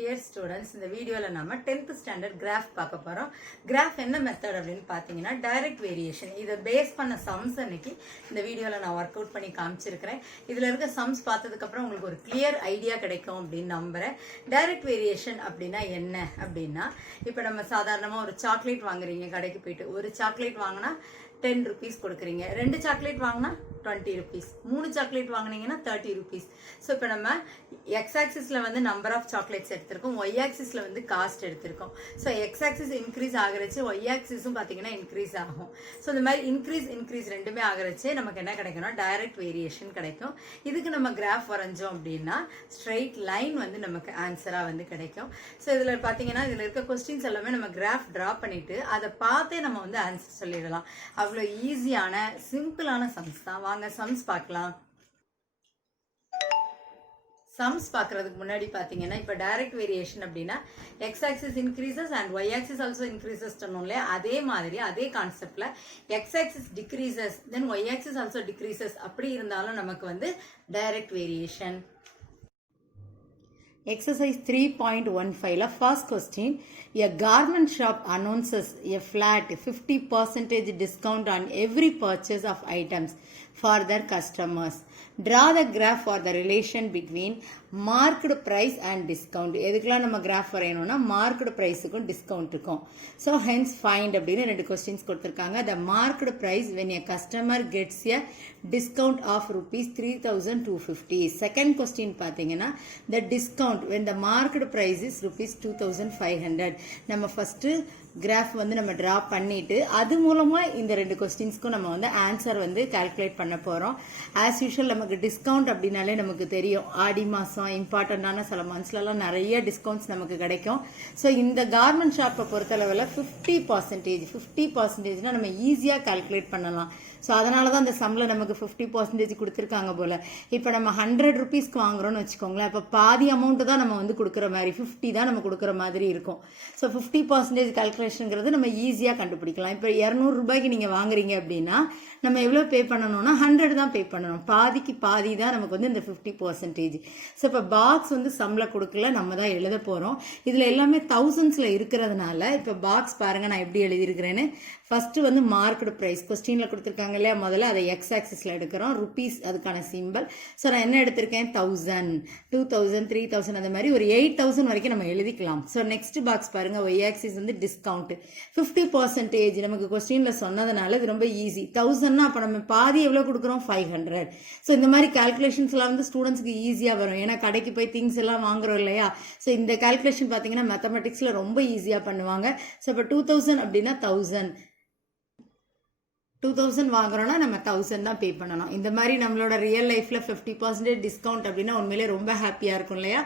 Dear students, இந்த வீடியோவில் நம்ம 10th ஸ்டாண்டர்ட் கிராஃப் பார்க்க போகிறோம். கிராஃப் என்ன மெத்தட் அப்படின்னு பார்த்தீங்கன்னா டைரக்ட் வேரியேஷன். இதை பேஸ் பண்ண சம்ஸ் அன்னைக்கு இந்த வீடியோவில் நான் ஒர்க் அவுட் பண்ணி காமிச்சிருக்கிறேன். இதில் இருக்க சம்ஸ் பார்த்ததுக்கப்புறம் உங்களுக்கு ஒரு கிளியர் ஐடியா கிடைக்கும் அப்படின்னு நம்புகிறேன். டைரக்ட் வேரியேஷன் அப்படின்னா என்ன அப்படின்னா, இப்போ நம்ம சாதாரணமாக ஒரு சாக்லேட் வாங்குறீங்க, கடைக்கு போயிட்டு ஒரு சாக்லேட் வாங்கினா 10 rupees கொடுக்குறீங்க. 2 சாக்லேட் வாங்கினா 20 rupees, 3 சாக்லேட் வாங்கினீங்கன்னா 30 rupees. ஸோ இப்போ நம்ம எக்ஸ் ஆக்சிஸில் வந்து நம்பர் ஆஃப் சாக்லேட்ஸ் எடுத்திருக்கோம், ஒய் ஆக்சிஸில் வந்து காஸ்ட் எடுத்திருக்கோம். ஸோ எக்ஸ் ஆக்சிஸ் இன்க்ரீஸ் ஆகிறச்சு, ஒய் ஆக்சிஸும் பார்த்தீங்கன்னா இன்க்ரீஸ் ஆகும். ஸோ இந்த மாதிரி இன்க்ரீஸ் ரெண்டுமே ஆகிறச்சு நமக்கு என்ன கிடைக்கும்னா டைரக்ட் வேரியேஷன் கிடைக்கும். இதுக்கு நம்ம கிராஃப் வரைஞ்சோம் அப்படின்னா ஸ்ட்ரெயிட் லைன் வந்து நமக்கு ஆன்சராக வந்து கிடைக்கும். ஸோ இதில் பார்த்தீங்கன்னா இதில் இருக்க கொஸ்டின்ஸ் எல்லாமே நம்ம கிராஃப் ட்ரா பண்ணிட்டு அதை பார்த்தே நம்ம வந்து ஆன்சர் சொல்லிடலாம். அவ்வளோ ஈஸியான சிம்பிளான சம்ஸ் தான். வாங்க சம்ஸ் பார்க்கலாம். சம்ஸ் பார்க்கறதுக்கு முன்னாடி பார்த்தீங்கன்னா இப்போ டைரக்ட் வேரியேஷன் அப்படின்னா X axis increases and Y axis also increases இல்லையா, அதே மாதிரி அதே கான்செப்ட்ல X axis decreases then Y axis also decreases அப்படி இருந்தாலும் நமக்கு வந்து direct variation. Exercise 3.15 first question, a garment shop announces a flat 50% discount on every purchase of items for their customers. Draw the graph for the relation between marked price and discount. எதுக்கெல்லாம் நம்ம graph வரையணும்னா marked ப்ரைஸுக்கும் discount இருக்கும். So hence find அப்படின்னு 2 questions கொடுத்துருக்காங்க. The marked price when a customer gets a discount of ₹3250. Second question பார்த்தீங்கன்னா the discount when the marked price is ₹2500. நம்ம first graph வந்து நம்ம டிரா பண்ணிட்டு அது மூலமா இந்த 2 கொஸ்டின்ஸ்க்கும் நம்ம வந்து ஆன்சர் வந்து கால்குலேட் பண்ண போறோம். ஆஸ் யூஷுவல் நமக்கு டிஸ்கவுண்ட் அப்படின்னாலே நமக்கு தெரியும், ஆடி மாசம் இம்பார்ட்டன்டான சில மந்த்ஸ்லாம் நிறைய டிஸ்கவுண்ட்ஸ் நமக்கு கிடைக்கும். ஸோ இந்த கார்மெண்ட் ஷாப்பை பொறுத்தளவில் 50%னா நம்ம ஈஸியா கால்குலேட் பண்ணலாம். ஸோ அதனால தான் அந்த சம்ல நமக்கு 50% கொடுத்துருக்காங்க போல. இப்போ நம்ம 100 rupeesக்கு வாங்குறோம்னு வச்சுக்கோங்களேன், இப்போ பாதி அமௌண்ட் தான் நம்ம வந்து கொடுக்குற மாதிரி 50 தான் நம்ம கொடுக்குற மாதிரி இருக்கும். ஸோ 50% கால்குலேஷனுங்கிறது நம்ம ஈஸியாக கண்டுபிடிக்கலாம். இப்போ 200 ரூபாய்க்கு நீங்கள் வாங்குறீங்க அப்படின்னா நம்ம எவ்வளோ பே பண்ணணும்னா 100 தான் பே பண்ணணும். பாதிக்கு பாதி தான் நமக்கு வந்து இந்த 50%. ஸோ இப்போ பாக்ஸ் வந்து சம்ல கொடுக்கல, நம்ம தான் எழுத போகிறோம். இதில் எல்லாமே தௌசண்ட்ஸில் இருக்கிறதுனால இப்போ பாக்ஸ் பாருங்க நான் எப்படி எழுதியிருக்கிறேன்னு. ஃபர்ஸ்ட் வந்து மார்க்டு ப்ரைஸ் கொஸ்டின்ல கொடுத்துருக்காங்க இல்லையா, முதல்ல அதை எக்ஸ் ஆக்சிஸ்ல எடுக்கிறோம், ருபீஸ் அதுக்கான சிம்பிள். ஸோ நான் என்ன எடுத்திருக்கேன், 1000, 2000, 3000 அந்த மாதிரி ஒரு 8000 வரைக்கும் நம்ம எழுதிக்கலாம். ஸோ நெக்ஸ்ட் பாக்ஸ் பாருங்க, ஒய் ஆக்சிஸ் வந்து டிஸ்கவுண்ட் 50% நமக்கு கொஸ்டின்ல சொன்னதுனால இது ரொம்ப ஈஸி. 1000னா அப்போ நம்ம பாதி எவ்வளோ கொடுக்குறோம், 500. ஸோ இந்த மாதிரி கால்குலேஷன்ஸ் எல்லாம் வந்து ஸ்டூடெண்ட்ஸ்க்கு ஈஸியாக வரும். ஏன்னா கடைக்கு போய் திங்ஸ் எல்லாம் வாங்குறோம் இல்லையா. ஸோ இந்த கால்குலேஷன் பார்த்தீங்கன்னா மேத்தமெட்டிக்ஸ்ல ரொம்ப ஈஸியாக பண்ணுவாங்க. ஸோ இப்போ 2000 அப்படின்னா 2000 வாங்குறோம்னா நம்ம 1000 தான் பே பண்ணணும். இந்த மாதிரி நம்மளோட ரியல் லைஃப்ல 50% டிஸ்கவுண்ட் அப்படின்னா உண்மையிலே ரொம்ப ஹாப்பியா இருக்கும் இல்லையா.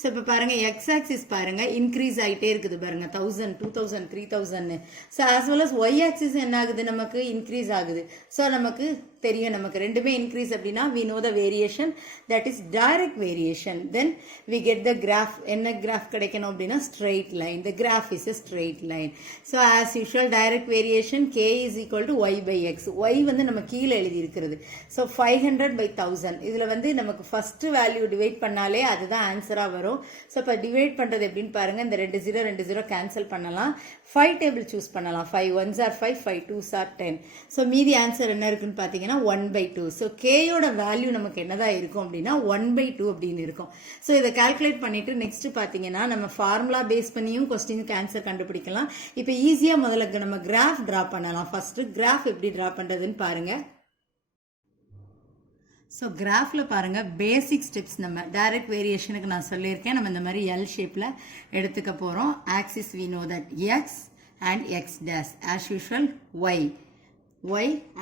ஸோ இப்போ பாருங்க எக்ஸ் ஆக்சிஸ் பாருங்க இன்க்ரீஸ் ஆகிட்டே இருக்குது பாருங்க, 1000, 2000, 3000. So as well as Y axis என்ன ஆகுது, நமக்கு இன்க்ரீஸ் ஆகுது. ஸோ நமக்கு தெரியும் நமக்கு ரெண்டுமே இன்க்ரீஸ் அப்படின்னா we know the variation, that is direct variation. Then we get the graph. என்ன கிராஃப் கிடைக்கணும் அப்படின்னா straight line. The graph is a straight line. So as usual direct variation k is equal to y by x. y வந்து நம்ம கீழே எழுதி இருக்கிறது. So 500/1000 இதுல வந்து நமக்கு ஃபர்ஸ்ட் வேல்யூ டிவைட் பண்ணாலே அதுதான் ஆன்சரா வரும். ஸோ இப்போ டிவைட் பண்றது எப்படின்னு பாருங்க, இந்த 2 0 கேன்சல் பண்ணலாம், 5 டேபிள் சூஸ் பண்ணலாம். 5 1s are 5, 5 2s are 10. So மீதி ஆன்சர் என்ன இருக்குன்னு பார்த்தீங்கன்னா 1/2. ஸோ கேயோட வேல்யூ நமக்கு என்னதான் இருக்கும் அப்படின்னா 1/2 அப்படின்னு இருக்கும். ஸோ இதை கால்குலேட் பண்ணிட்டு நெக்ஸ்ட் பார்த்தீங்கன்னா நம்ம ஃபார்முலா பேஸ் பண்ணியும் கொஸ்டினுக்கு ஆன்சர் கண்டுபிடிக்கலாம். இப்போ ஈஸியா முதல்ல நம்ம கிராஃப் டிரா பண்ணலாம். ஃபர்ஸ்ட் கிராஃப் எப்படி டிரா பண்றதுன்னு பாருங்க. ஸோ கிராஃபில் பாருங்கள் பேசிக் ஸ்டெப்ஸ் நம்ம டைரக்ட் வேரியேஷனுக்கு நான் சொல்லியிருக்கேன். நம்ம இந்த மாதிரி எல் ஷேப்பில் எடுத்துக்க போகிறோம். Axis we know that X and X dash, as usual Y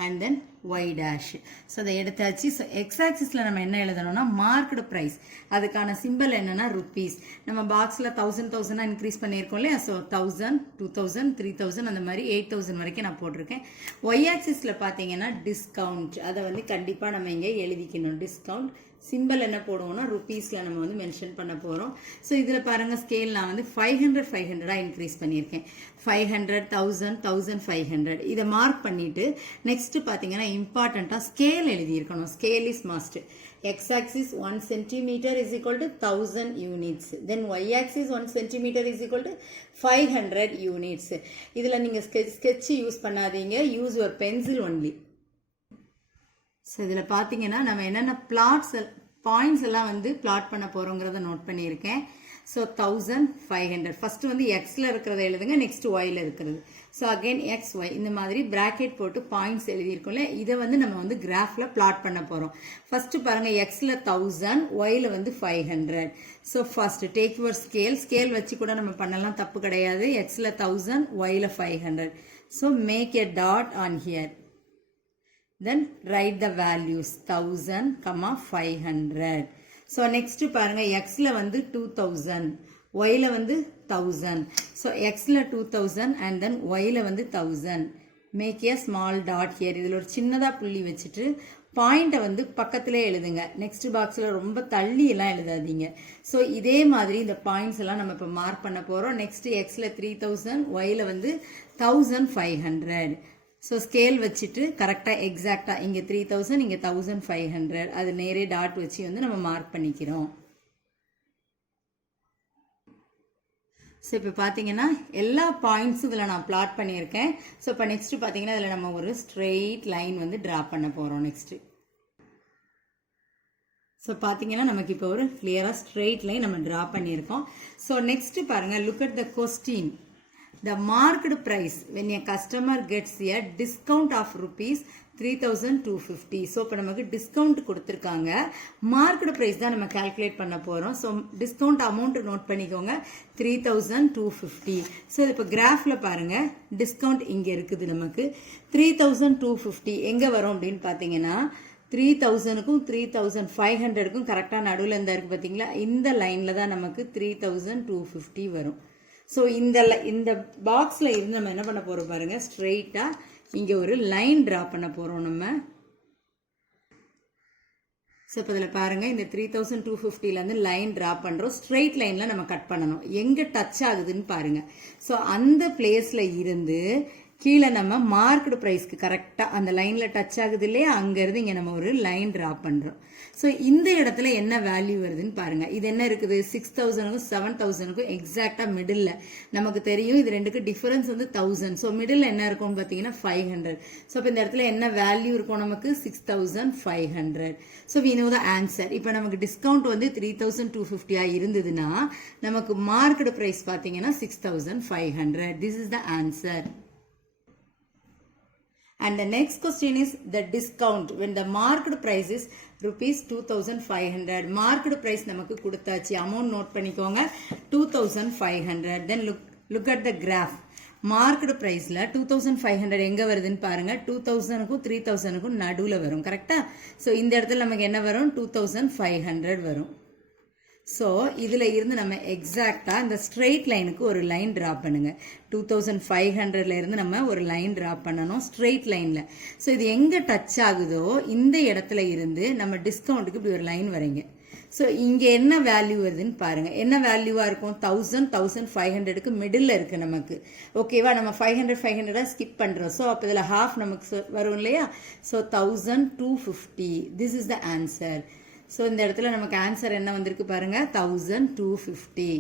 and then y dash. So அதை எடுத்தாச்சு. ஸோ எக்ஸ் ஆக்சிஸில் நம்ம என்ன எழுதணும்னா மார்க்டு ப்ரைஸ், அதுக்கான சிம்பிள் என்னன்னா ருபீஸ். நம்ம பாக்ஸில் 1000 இன்க்ரீஸ் பண்ணியிருக்கோம் இல்லையா. ஸோ 1000, 2000, 3000 அந்த மாதிரி 8000 வரைக்கும் நான் போட்டிருக்கேன். ஒய் ஆக்சிஸில் பார்த்தீங்கன்னா டிஸ்கவுண்ட், அதை வந்து கண்டிப்பாக நம்ம இங்கே எழுதிக்கணும். டிஸ்கவுண்ட் சிம்பிள் என்ன போடுவோம்னா ருபீஸ்ல நம்ம வந்து மென்ஷன் பண்ண போறோம். ஸோ இதில் பாருங்க ஸ்கேல் நான் வந்து 500 இன்க்ரீஸ் பண்ணியிருக்கேன். 500, 1000, 1500 இதை மார்க் பண்ணிட்டு நெக்ஸ்ட் பார்த்தீங்கன்னா இம்பார்ட்டண்ட்டாக ஸ்கேல் எழுதியிருக்கணும். Scale is must. x-axis 1 centimeter is equal to 1000 units. Then y-axis 1 centimeter is equal to 500 units. இதில் நீங்கள் sketch யூஸ் பண்ணாதீங்க, use your pencil only. So இதில் பார்த்தீங்கன்னா நம்ம என்னென்ன பாயிண்ட்ஸ் எல்லாம் வந்து பிளாட் பண்ண போகிறோங்கிறத நோட் பண்ணியிருக்கேன். ஸோ 1500 ஃபஸ்ட்டு வந்து எக்ஸில் இருக்கிறத எழுதுங்க, நெக்ஸ்ட் ஒயில் இருக்கிறது. ஸோ அகெயின் எக்ஸ் ஒய் இந்த மாதிரி பிராக்கெட் போட்டு பாயிண்ட்ஸ் எழுதியிருக்கோம்ல, இதை வந்து நம்ம வந்து கிராஃபில் பிளாட் பண்ண போகிறோம். ஃபஸ்ட்டு பாருங்கள், எக்ஸில் 1000, ஒயில் வந்து 500. So first take your scale வச்சு கூட நம்ம பண்ணலாம், தப்பு கிடையாது. எக்ஸில் 1000, ஒயில் 500. So make a dot on here. Then write the values 1000, 500. So next பாருங்க, xல வந்து 2000, yல வந்து 1000. So xல 2000 and then yல வந்து 1000. Make a small dot here. இதில் ஒரு சின்னதா புள்ளி வச்சுட்டு பாயிண்ட்டை வந்து பக்கத்திலே எழுதுங்க. நெக்ஸ்ட் பாக்ஸில் ரொம்ப தள்ளி எல்லாம் எழுதாதீங்க. ஸோ இதே மாதிரி இந்த பாயிண்ட்ஸ் எல்லாம் நம்ம இப்போ மார்க் பண்ண போகிறோம். நெக்ஸ்ட் எக்ஸில் 3000, ஒயில் வந்து 1500. ஸோ ஸ்கேல் வச்சுட்டு கரெக்டாக எக்ஸாக்டாக இங்கே 3000, இங்கே 1500, அது நேரே டாட் வச்சு வந்து நம்ம மார்க் பண்ணிக்கிறோம். ஸோ இப்போ பார்த்தீங்கன்னா எல்லா பாயிண்ட்ஸும் இதில் நான் பிளாட் பண்ணியிருக்கேன். ஸோ இப்போ நெக்ஸ்ட்டு பார்த்தீங்கன்னா இதில் நம்ம ஒரு ஸ்ட்ரெயிட் லைன் வந்து ட்ரா பண்ண போகிறோம் நெக்ஸ்ட்டு. ஸோ பார்த்தீங்கன்னா நமக்கு இப்போ ஒரு கிளியராக ஸ்ட்ரெயிட் லைன் நம்ம ட்ரா பண்ணியிருக்கோம். ஸோ நெக்ஸ்ட்டு பாருங்கள், look at the question. The marked price when a customer gets a discount of rupees 3250. So இப்போ நமக்கு டிஸ்கவுண்ட் கொடுத்துருக்காங்க, மார்க்கெட் ப்ரைஸ் தான் நம்ம கால்குலேட் பண்ண போகிறோம். ஸோ டிஸ்கவுண்ட் அமௌண்ட் நோட் பண்ணிக்கோங்க, 3250. ஸோ இப்போ கிராஃபில் பாருங்கள், டிஸ்கவுண்ட் இங்கே இருக்குது. நமக்கு 3250 எங்கே வரும் அப்படின்னு பார்த்தீங்கன்னா 3000க்கும் 3500க்கும் கரெக்டாக நடுவில் இருந்தா இருக்குது பார்த்தீங்களா, இந்த லைனில் தான் நமக்கு 3250 வரும். ஸோ இந்த பாக்ஸில் இருந்து நம்ம என்ன பண்ண போகிறோம் பாருங்கள், ஸ்ட்ரெயிட்டாக இங்கே ஒரு லைன் ட்ரா பண்ண போகிறோம் நம்ம. ஸோ இப்போ இதில் பாருங்கள், இந்த 3250லேருந்து லைன் ட்ரா பண்ணுறோம். ஸ்ட்ரெயிட் லைனில் நம்ம கட் பண்ணணும். எங்கே டச் ஆகுதுன்னு பாருங்கள். ஸோ அந்த பிளேஸில் இருந்து கீழே நம்ம மார்க்கெட் ப்ரைஸ்க்கு கரெக்டாக அந்த லைனில் டச் ஆகுது இல்லையா, அங்கேருந்து இங்கே நம்ம ஒரு லைன் ட்ரா பண்ணுறோம். ஸோ இந்த இடத்துல என்ன வேல்யூ வருதுன்னு பாருங்கள். இது என்ன இருக்குது, 6000க்கும் 7000க்கும் எக்ஸாக்டாக மிடில் நமக்கு தெரியும். இது ரெண்டுக்கு டிஃபரன்ஸ் வந்து 1000. ஸோ மிடில் என்ன இருக்கும்னு பார்த்தீங்கன்னா 500. ஸோ இப்போ இந்த இடத்துல என்ன வேல்யூ இருக்கும் நமக்கு, 6500. So we know the answer. இப்போ நமக்கு டிஸ்கவுண்ட் வந்து 3250 இருந்ததுன்னா நமக்கு மார்க்கெட் ப்ரைஸ் பார்த்தீங்கன்னா 6500. This is the answer. And the next question is the discount when the market price is rupees 2500. market price நமக்கு கொடுத்தாச்சு, அமௌண்ட் நோட் பண்ணிக்கோங்க 2500. then look at the graph. market priceல 2500 எங்க வருதுன்னு பாருங்க, 2000க்கும் 3000க்கும் நடுவுல வரும். கரெக்டா? ஸோ இந்த இடத்துல நமக்கு என்ன வரும், 2500 வரும். ஸோ இதில் இருந்து நம்ம எக்ஸாக்டாக இந்த ஸ்ட்ரெயிட் லைனுக்கு ஒரு லைன் ட்ரா பண்ணுங்க. 2500ல இருந்து நம்ம ஒரு லைன் ட்ரா பண்ணணும் ஸ்ட்ரெயிட் லைனில். ஸோ இது எங்கே டச் ஆகுதோ இந்த இடத்துல இருந்து நம்ம டிஸ்கவுண்ட்டுக்கு இப்படி ஒரு லைன் வரைங்க. ஸோ இங்கே என்ன வேல்யூ வருதுன்னு பாருங்கள். என்ன வேல்யூவாக இருக்கும், 1000, 1500க்கு மிடில் இருக்குது நமக்கு. ஓகேவா, நம்ம 500 ஸ்கிப் பண்ணுறோம். ஸோ அப்போ இதில் ஹாஃப் நமக்கு வரும் இல்லையா. So 1250. This is the answer. So இந்த இடத்துல நமக்கு ஆன்சர் என்ன வந்திருக்கு பாருங்க, 1250.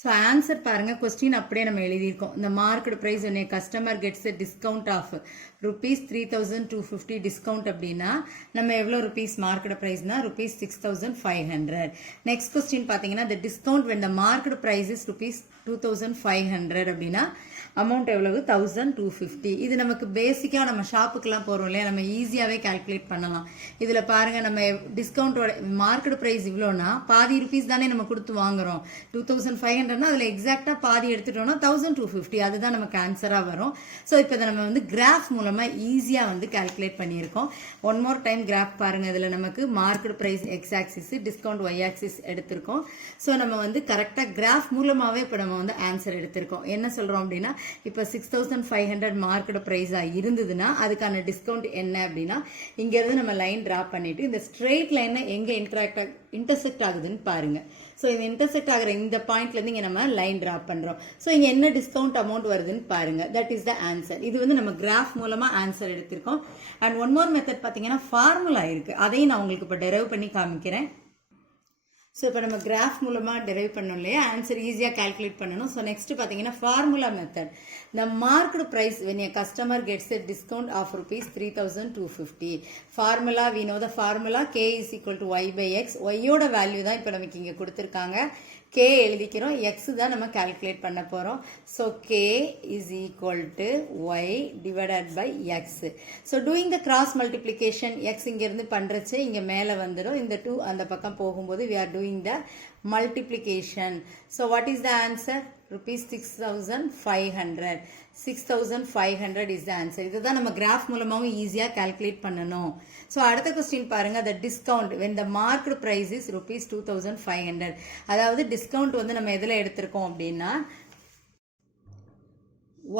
ஸோ ஆன்சர் பாருங்க, கொஸ்டின் அப்படியே நம்ம எழுதியிருக்கோம். இந்த market price when a customer gets a discount of rupees 3250 discount அப்படின்னா நம்ம எவ்வளோ ருபீஸ் மார்க்கெட் ப்ரைஸ்னா rupees 6500. நெக்ஸ்ட் கொஸ்டின் பார்த்தீங்கன்னா the discount when the market price is rupees 2500 அப்படின்னா அமௌண்ட் எவ்வளவு, 1250. இது நமக்கு பேசிக்காக நம்ம ஷாப்புக்கெல்லாம் போகிறோம் இல்லையா, நம்ம ஈஸியாகவே கால்குலேட் பண்ணலாம். இதில் பாருங்கள், நம்ம டிஸ்கவுண்ட்டோட மார்க்கெட் ப்ரைஸ் இவ்வளோனா பாதி ருபீஸ் தானே நம்ம கொடுத்து வாங்குறோம். 2500னா அதில் எக்ஸாக்டாக பாதி எடுத்துட்டோம்னா 1250. அதுதான் நமக்கு ஆன்சராக வரும். ஸோ இப்போ இதை நம்ம வந்து கிராஃப் மூலமாக ஈஸியாக வந்து கால்குலேட் பண்ணியிருக்கோம். ஒன் மோர் டைம் கிராஃப் பாருங்கள். இதில் நமக்கு market price x axis, discount y axis எடுத்திருக்கோம். ஸோ நம்ம வந்து கரெக்டாக கிராஃப் மூலமாகவே இப்போ நம்ம வந்து ஆன்சர் எடுத்திருக்கோம். என்ன சொல்கிறோம் அப்படின்னா, இப்போ 6500 மார்க்கெட் ப்ரைஸாக இருந்ததுன்னா அதுக்கான டிஸ்கவுண்ட் என்ன அப்படின்னா, இங்கேருந்து நம்ம லைன் ட்ரா பண்ணிட்டு இந்த ஸ்ட்ரெயிட் லைனை எங்கே இன்டர்செக்ட் ஆகுதுன்னு பாருங்க. ஸோ இந்த இன்டர்செக்ட் ஆகிற இந்த பாயிண்ட்லேருந்து இங்கே நம்ம லைன் ட்ரா பண்ணுறோம். ஸோ இங்கே என்ன டிஸ்கவுண்ட் அமௌண்ட் வருதுன்னு பாருங்க. That is the answer. இது வந்து நம்ம கிராஃப் மூலமாக மூலமாக ஆன்சர் எடுத்திருக்கோம். அண்ட் ஒன் மோர் மெத்தட் பார்த்தீங்கன்னா ஃபார்முலா இருக்குது, அதையும் நான் உங்களுக்கு இப்போ டெரைவ் பண்ணி காமிக்கிறேன். ஸோ இப்போ நம்ம கிராஃப் மூலமாக டெரைவ் பண்ணோம் இல்லையா, ஆன்சர் ஈஸியாக கால்குலேட் பண்ணணும். ஸோ நெக்ஸ்ட் பார்த்தீங்கன்னா formula method. The marked price when a customer gets a discount of ₹3250. Formula we know the formula K is equal to Y by x. ஒய்யோட value தான் இப்போ நமக்கு இங்கே கொடுத்துருக்காங்க. K எழுதிக்கிறோம், எக்ஸ் தான் நம்ம கால்குலேட் பண்ண போகிறோம். So K is equal to Y divided by x. So doing the cross multiplication, x இங்கேருந்து பண்ணுறச்சு இங்கே மேலே வந்துடும், இந்த 2 அந்த பக்கம் போகும்போது we are doing the multiplication. So what is the answer? ₹6,500. 6,500 is the answer. இதுதான் நம்ம கிராஃப் மூலமாகவும் ஈஸியாக கால்குலேட் பண்ணணும். ஸோ அடுத்த கொஸ்டின் பாருங்க, the discount when the marked price is ₹2,500. அதாவது டிஸ்கவுண்ட் வந்து நம்ம எதில் எடுத்திருக்கோம் அப்படின்னா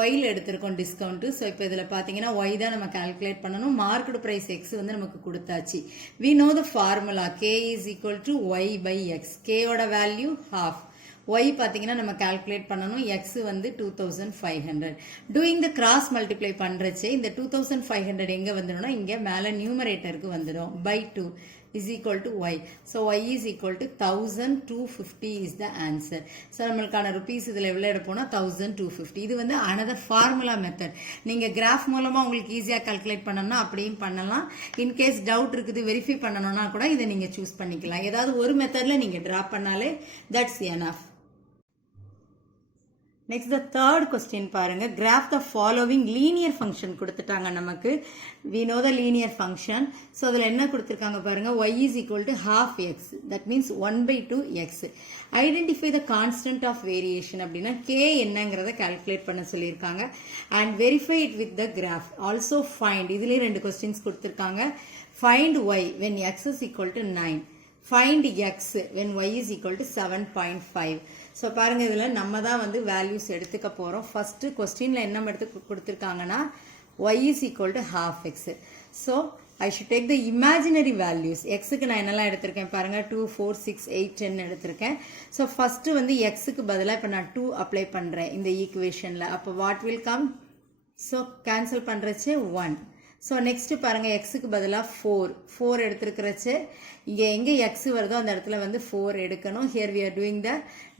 ஒயில் எடுத்திருக்கோம் டிஸ்கவுண்ட். ஸோ இப்போ இதில் பார்த்தீங்கன்னா ஒய் தான் நம்ம கால்குலேட் பண்ணணும். மார்க்கெட் ப்ரைஸ் எக்ஸ் வந்து நமக்கு கொடுத்தாச்சு. We know the formula K is equal to y by x. கேயோட வேல்யூ ½. ஒய் பார்த்தீங்கன்னா நம்ம கால்குலேட் பண்ணணும், எக்ஸ் வந்து 2500. டூயிங் த கிராஸ் மல்டிப்ளை பண்ணுறச்சு இந்த 2500 எங்கே வந்துடும்னா இங்கே மேலே நியூமரேட்டருக்கு வந்துடும். By 2 is equal to y. So y is equal to 1250 is the answer. So நம்மளுக்கான rupees இதில் எவ்வளோ எடுப்போம்னா 1250. இது வந்து another formula method. நீங்கள் கிராஃப் மூலமாக உங்களுக்கு ஈஸியாக கால்குலேட் பண்ணணும்னா அப்படியும் பண்ணலாம். இன்கேஸ் டவுட் இருக்குது வெரிஃபை பண்ணணும்னா கூட இதை நீங்கள் சூஸ் பண்ணிக்கலாம். ஏதாவது ஒரு மெத்தடில் நீங்கள் ட்ரா பண்ணாலே that's enough. Next the third question பாருங்க, graph the following linear function கொடுத்துட்டாங்க நமக்கு. We know the linear function. So அதில் என்ன கொடுத்துருக்காங்க பாருங்க, y is equal to half x. That means 1/2x. Identify the constant of variation அப்படின்னா k என்னங்கிறத calculate பண்ண சொல்லியிருக்காங்க. And verify it with the graph. Also find, இதிலே 2 questions கொடுத்துருக்காங்க. Find y when x is equal to 9. Find x when y is equal to 7.5. So பாருங்கள் இதில் நம்ம தான் வந்து வேல்யூஸ் எடுத்துக்க போகிறோம். ஃபஸ்ட்டு கொஸ்டினில் என்ன எடுத்து கொடுத்துருக்காங்கன்னா y is equal to half x. So I should take the imaginary values. எக்ஸுக்கு நான் என்னெல்லாம் எடுத்திருக்கேன் பாருங்கள், 2, 4, 6, 8, 10 எடுத்திருக்கேன். ஸோ ஃபஸ்ட்டு வந்து எக்ஸுக்கு பதிலாக இப்போ நான் 2 அப்ளை பண்ணுறேன் இந்த ஈக்குவேஷனில். அப்போ what will come? So cancel பண்ணுறச்சு 1. ஸோ நெக்ஸ்ட்டு பாருங்கள், எக்ஸுக்கு பதிலாக 4 எடுத்துருக்கிறச்சு இங்கே எங்கே எக்ஸ் வருதோ அந்த இடத்துல வந்து 4 எடுக்கணும். Here we are doing the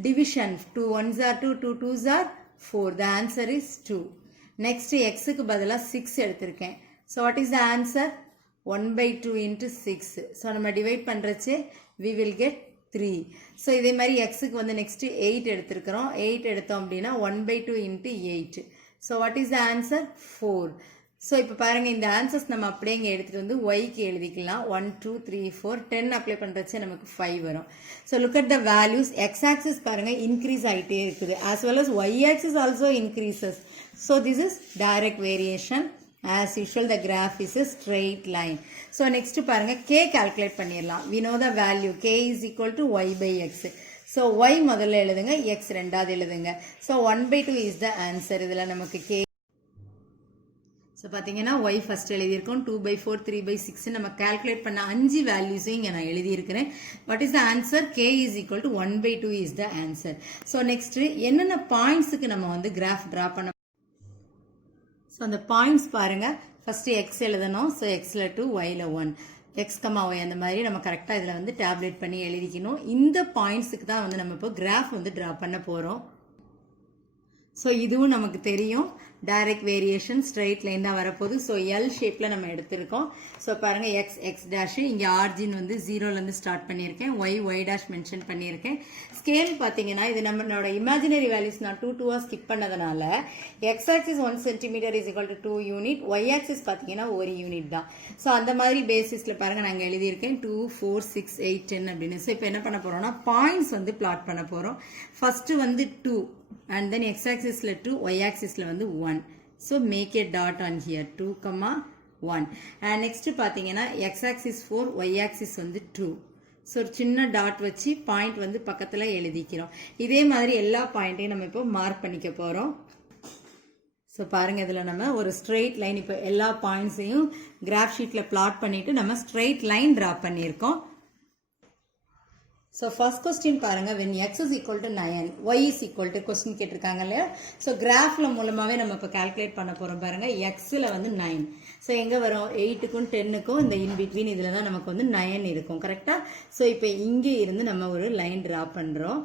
division. 2 1s are 2, 2 2s are 4. The answer is 2. Next எக்ஸுக்கு பதிலாக 6 எடுத்திருக்கேன். So what is the answer? 1/2 into 6. So நம்ம டிவைட் பண்ணுறச்சு வி வில் கெட் 3. ஸோ இதே மாதிரி எக்ஸுக்கு வந்து நெக்ஸ்ட்டு 8 எடுத்திருக்கிறோம். 8 எடுத்தோம் அப்படின்னா 1/2 into 8. So what is the answer? 4. So இப்போ பாருங்கள் இந்த ஆன்சர்ஸ் நம்ம அப்படியே இங்கே எடுத்துகிட்டு வந்து ஒய்க்கு எழுதிக்கலாம். 1 2 3 4 10 அப்ளை பண்ணுறச்சு நமக்கு 5 வரும். So look at the values. X axis பாருங்கள் இன்க்ரீஸ் ஆகிட்டே இருக்குது, as well as Y axis also increases. So this is direct variation. As usual the graph is a straight line. So next பாருங்கள் K calculate பண்ணிடலாம். We know the value K is equal to y by x. So y முதல்ல எழுதுங்க, x ரெண்டாவது எழுதுங்க. So 1/2 is the answer. இதில் நமக்கு K. So பார்த்தீங்கன்னா Y first எழுதியிருக்கோம். 2/4 3/6 நம்ம கால்குலேட் பண்ண 5 வேல்யூஸையும் இங்கே நான் எழுதியிருக்கிறேன். What is the answer? K is equal to 1/2 is the answer. So next என்னென்ன பாயிண்ட்ஸுக்கு நம்ம வந்து கிராஃப் ட்ரா பண்ண. ஸோ அந்த பாயிண்ட்ஸ் பாருங்கள், ஃபஸ்ட்டு எக்ஸ் எழுதணும். ஸோ எக்ஸில் 2 ஒயில் 1. எக்ஸ் கமா ஒய் அந்த மாதிரி நம்ம கரெக்டாக இதில் வந்து டேப்லெட் பண்ணி எழுதிக்கணும். இந்த பாயிண்ட்ஸுக்கு தான் வந்து நம்ம இப்போ கிராஃப் வந்து ட்ரா பண்ண போகிறோம். ஸோ இதுவும் நமக்கு தெரியும், டைரக்ட் வேரியேஷன் ஸ்ட்ரெயிட் லைன் தான் வரப்போகுது. ஸோ எல் ஷேப்பில் நம்ம எடுத்திருக்கோம். ஸோ பாருங்கள் எக்ஸ் எக்ஸ் டேஷு, இங்கே ஆர்ஜின் வந்து 0லேருந்து ஸ்டார்ட் பண்ணியிருக்கேன். ஒய் ஒய் டேஷ் மென்ஷன் பண்ணியிருக்கேன். ஸ்கேல் பார்த்தீங்கன்னா இது நம்மளோட இமேஜினரி வேல்யூஸ் நான் 2 2 ஸ்கிப் பண்ணதுனால x axis 1 cm is equal to 2 unit, y axis பார்த்தீங்கன்னா 1 யூனிட் தான். ஸோ அந்த மாதிரி பேசிஸில் பாருங்கள் நாங்கள் எழுதியிருக்கேன் 2 4 6 8 10 அப்படின்னு. ஸோ இப்போ என்ன பண்ண போகிறோம்னா பாயிண்ட்ஸ் வந்து பிளாட் பண்ண போகிறோம். ஃபஸ்ட்டு வந்து 2 and then x axis la 2, y axis la vandu 1. So make a dot on here 2, 1. And next பாத்தீங்கன்னா x axis 4, y axis வந்து 2. So சின்ன டாட் வச்சு பாயிண்ட் வந்து பக்கத்துல எழுதிக்கிறோம். இதே மாதிரி எல்லா பாயிண்ட்டையும் நம்ம இப்போ மார்க் பண்ணிக்க போறோம். ஸோ பாருங்கள் இதில் நம்ம ஒரு ஸ்ட்ரெயிட் லைன் இப்போ எல்லா பாயிண்ட்ஸையும் கிராஃப் ஷீட்டில் பிளாட் பண்ணிவிட்டு நம்ம ஸ்ட்ரெயிட் லைன் ட்ரா பண்ணியிருக்கோம். ஸோ ஃபர்ஸ்ட் கொஸ்டின் பாருங்க, when x is equal to 9, y is equal to question கேட்டிருக்காங்க இல்லையா. ஸோ கிராஃப்ல மூலமாவே நம்ம இப்போ கால்குலேட் பண்ண போறோம் பாருங்க. எக்ஸில் வந்து 9, ஸோ எங்கே வரும் 8க்கும் 10க்கும் இந்த இன்பிட்வீன் இதில் தான் நமக்கு வந்து 9 இருக்கும் கரெக்டா. ஸோ இப்போ இங்கே இருந்து நம்ம ஒரு லைன் ட்ரா பண்ணுறோம்.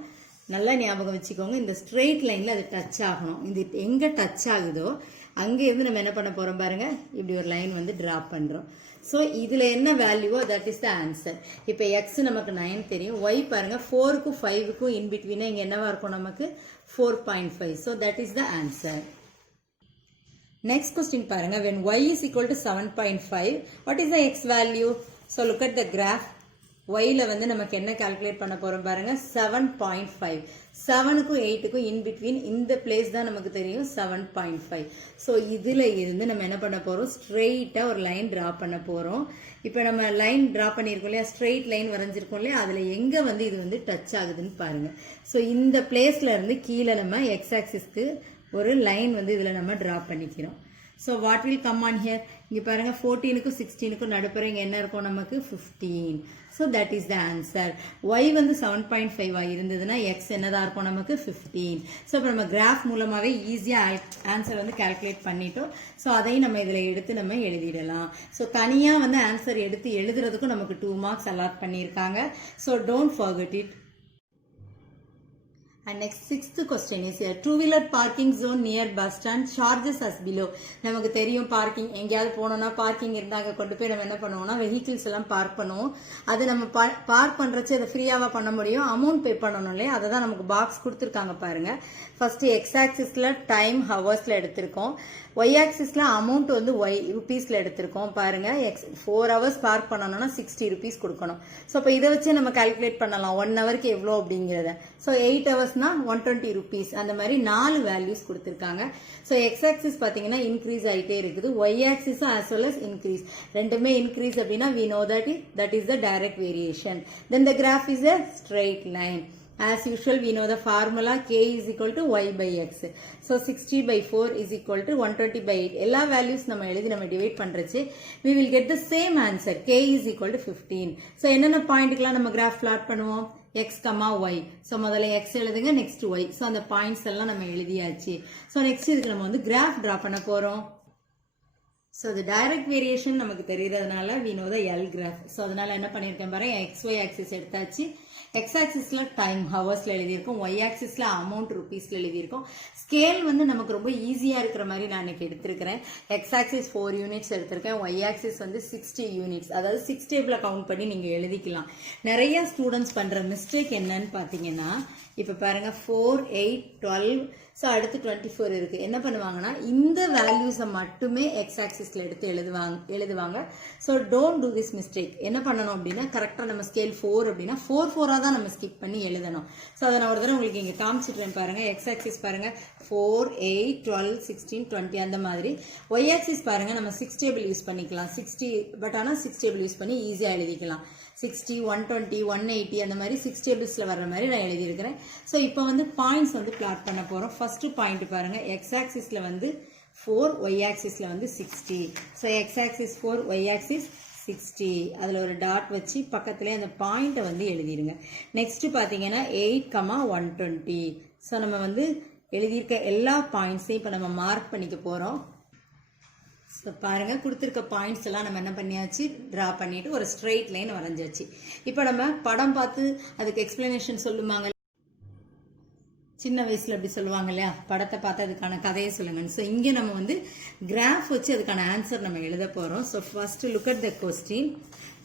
நல்லா ஞாபகம் வச்சுக்கோங்க, இந்த ஸ்ட்ரெயிட் லைனில் அது டச் ஆகணும். இது எங்கே டச் ஆகுதோ அங்கே இருந்து நம்ம என்ன பண்ண போகிறோம் பாருங்க, இப்படி ஒரு லைன் வந்து ட்ரா பண்ணுறோம். ஸோ இதில் என்ன வேல்யூவோ தட் இஸ் த ஆன்சர். இப்போ எக்ஸ் நமக்கு 9 தெரியும், ஒய் பாருங்க 4க்கும் 5க்கும் இன்பிட்வீனாக இங்கே என்னவா இருக்கும் நமக்கு 4.5. So that is the answer. Next question பாருங்க, when y is equal to 7.5, what is the x value? So look at the graph. yல வந்து நமக்கு என்ன கால்குலேட் பண்ண போறோம் பாருங்க, 7.5. 7க்கும் 8க்கும் இன் பிட்வீன் இந்த பிளேஸ் தான் நமக்கு தெரியும் 7.5. ஸோ இதுல இருந்து நம்ம என்ன பண்ண போறோம், ஸ்ட்ரெயிட்டா ஒரு லைன் டிரா பண்ண போறோம். இப்போ நம்ம லைன் டிரா பண்ணியிருக்கோம் இல்லையா, ஸ்ட்ரெயிட் லைன் வரைஞ்சிருக்கோம் இல்லையா, அதுல எங்க வந்து இது வந்து டச் ஆகுதுன்னு பாருங்க. ஸோ இந்த பிளேஸ்ல இருந்து கீழே நம்ம எக்ஸ் ஆக்சிஸ்க்கு ஒரு லைன் வந்து இதுல நம்ம டிரா பண்ணிக்கிறோம். So what will come on here, இங்கே பாருங்க 14க்கும் 16க்கும் நடுப்புற இங்கே என்ன இருக்கும் நமக்கு 15. So that is the answer. Y வந்து 7.5 இருந்ததுன்னா எக்ஸ் என்னதான் இருக்கும் நமக்கு 15. ஸோ இப்போ நம்ம கிராஃப் மூலமாகவே ஈஸியாக ஆன்சர் வந்து கால்குலேட் பண்ணிட்டோம். ஸோ அதையும் நம்ம இதில் எடுத்து நம்ம எழுதிடலாம். ஸோ தனியாக வந்து ஆன்சர் எடுத்து எழுதுறதுக்கும் நமக்கு 2 மார்க்ஸ் அலாட் பண்ணியிருக்காங்க. So don't forget it. And next sixth question is a two-wheeler parking zone near bus stand charges as below. நமக்கு தெரியும் பார்க்கிங் எங்கேயாவது போனோம்னா பார்க்கிங் இருந்தாங்க கொண்டு போய் நம்ம என்ன பண்ணுவோம்னா வெஹிக்கிள்ஸ் எல்லாம் பார்க் பண்ணுவோம். அது நம்ம பார்க் பண்றச்சு அதை ஃப்ரீயாவா பண்ண முடியும், அமௌண்ட் பே பண்ணணும் இல்லையா. அதை தான் நமக்கு பாக்ஸ் கொடுத்துருக்காங்க பாருங்க. ஃபர்ஸ்ட் எக்ஸ் ஆக்சிஸ்ல டைம் ஹவர்ஸ்ல எடுத்திருக்கோம், ஒய் ஆக்சிஸ்ல அமௌண்ட் வந்து ருபீஸ்ல எடுத்திருக்கோம் பாருங்க. 4 ஹவர்ஸ் பார்க் பண்ணணும்னா 60 ருபீஸ் கொடுக்கணும். ஸோ இப்போ இதை வச்சு நம்ம கால்குலேட் பண்ணலாம் 1 ஹவருக்கு எவ்வளோ அப்படிங்கிறத. ஸோ 8 ஹவர்ஸ்னா 120 ருபீஸ். அந்த மாதிரி 4 வேல்யூஸ் கொடுத்துருக்காங்க. ஸோ எக்ஸ் ஆக்சிஸ் பார்த்தீங்கன்னா இன்க்ரீஸ் ஆகிட்டே இருக்குது, ஒய் ஆக்சிஸும் ஆஸ் வெல் அஸ் இன்க்ரீஸ். ரெண்டுமே இன்க்ரீஸ் அப்படின்னா we know that is the direct variation. Then the graph is a straight line. As usual, we know the formula k is equal to y by x. So 60 by 4 is equal to 120 by 8. எல்லா values நம்ம எழுதி நம்ம divide பண்றச்சு we will get the same answer. k is equal to 15. So என்னென்ன பாயிண்ட்க்குலாம் நம்ம graph plot பண்ணுவோம், x, y. So முதல்ல x எழுதுங்க, next y. So அந்த பாயிண்ட்ஸ் எல்லாம் நம்ம எழுதியாச்சு. So next இதுக்கு நம்ம வந்து graph draw பண்ண போறோம். So the direct variation நமக்கு தெரிகிறதுனால we know the L graph. So அதனால என்ன பண்ணியிருக்கேன் பாருங்க, xy axis எடுத்தாச்சு. x axisல டைம் ஹவர்ஸ்ல எழுதியிருக்கோம், y axisல அமௌண்ட் ருபீஸ்ல எழுதியிருக்கோம். ஸ்கேல் வந்து நமக்கு ரொம்ப ஈஸியா இருக்கிற மாதிரி நான் இன்னைக்கு எடுத்திருக்கிறேன். x axis 4 யூனிட்ஸ் எடுத்திருக்கேன், y axis வந்து 60 யூனிட்ஸ். அதாவது 6 டேபிள கவுண்ட் பண்ணி நீங்க எழுதிக்கலாம். நிறைய ஸ்டூடெண்ட்ஸ் பண்ற மிஸ்டேக் என்னன்னு பாத்தீங்கன்னா, இப்ப பாருங்க 4, 8, 12, ஸோ அடுத்து 24 இருக்கு. என்ன பண்ணுவாங்கன்னா இந்த வேல்யூஸை மட்டுமே எக்ஸ் ஆக்சிஸ்ல எடுத்து எழுதுவாங்க. So don't do this mistake. என்ன பண்ணணும் அப்படின்னா, கரெக்டாக நம்ம ஸ்கேல் 4 அப்படின்னா 4 தான் நம்ம ஸ்கிப் பண்ணி எழுதணும். ஸோ அதை நான் ஒரு தடவை உங்களுக்கு இங்கே காமிச்சிட்றேன் பாருங்க. எக்ஸ் ஆக்சிஸ் பாருங்க 4, 8, 12, 16, 20 அந்த மாதிரி. ஒய் ஆக்சிஸ் பாருங்க நம்ம 6 டேபிள் யூஸ் பண்ணிக்கலாம், 60 பட் ஆனால் 6 டேபிள் யூஸ் பண்ணி ஈஸியாக எழுதிக்கலாம். 60, 120, 180 அந்த மாதிரி 6 டேபிள்ஸ்ல வர்ற மாதிரி நான் எழுதியிருக்கிறேன். ஸோ இப்போ வந்து பாயிண்ட்ஸ் வந்து பிளாட் பண்ண போறோம். ஃபர்ஸ்ட் பாயிண்ட் பாருங்க, எக்ஸ் ஆக்சிஸ்ல வந்து 4, ஒய் ஆக்சிஸ்ல வந்து 60. So x axis 4, y axis 60. அதில் ஒரு டாட் வச்சு பக்கத்துலேயே அந்த பாயிண்ட்டை வந்து எழுதிருங்க. நெக்ஸ்ட் பார்த்தீங்கன்னா 8, 120. ஸோ நம்ம வந்து எழுதியிருக்க எல்லா பாயிண்ட்ஸையும் இப்போ நம்ம மார்க் பண்ணிக்க போகிறோம். ஸோ பாருங்க, கொடுத்துருக்க பாயிண்ட்ஸ் எல்லாம் நம்ம என்ன பண்ணியாச்சு, ட்ரா பண்ணிட்டு ஒரு ஸ்ட்ரெயிட் லைன் வரைஞ்சாச்சு. இப்போ நம்ம படம் பார்த்து அதுக்கு எக்ஸ்பிளனேஷன் சொல்லுவாங்க, சின்ன வயசுல அப்படி சொல்லுவாங்க இல்லையா, படத்தை பார்த்து அதுக்கான கதையை சொல்லுங்கன்னு. ஸோ இங்கே நம்ம வந்து கிராஃப் வச்சு அதுக்கான ஆன்சர் நம்ம எழுத போறோம். So first look at the question.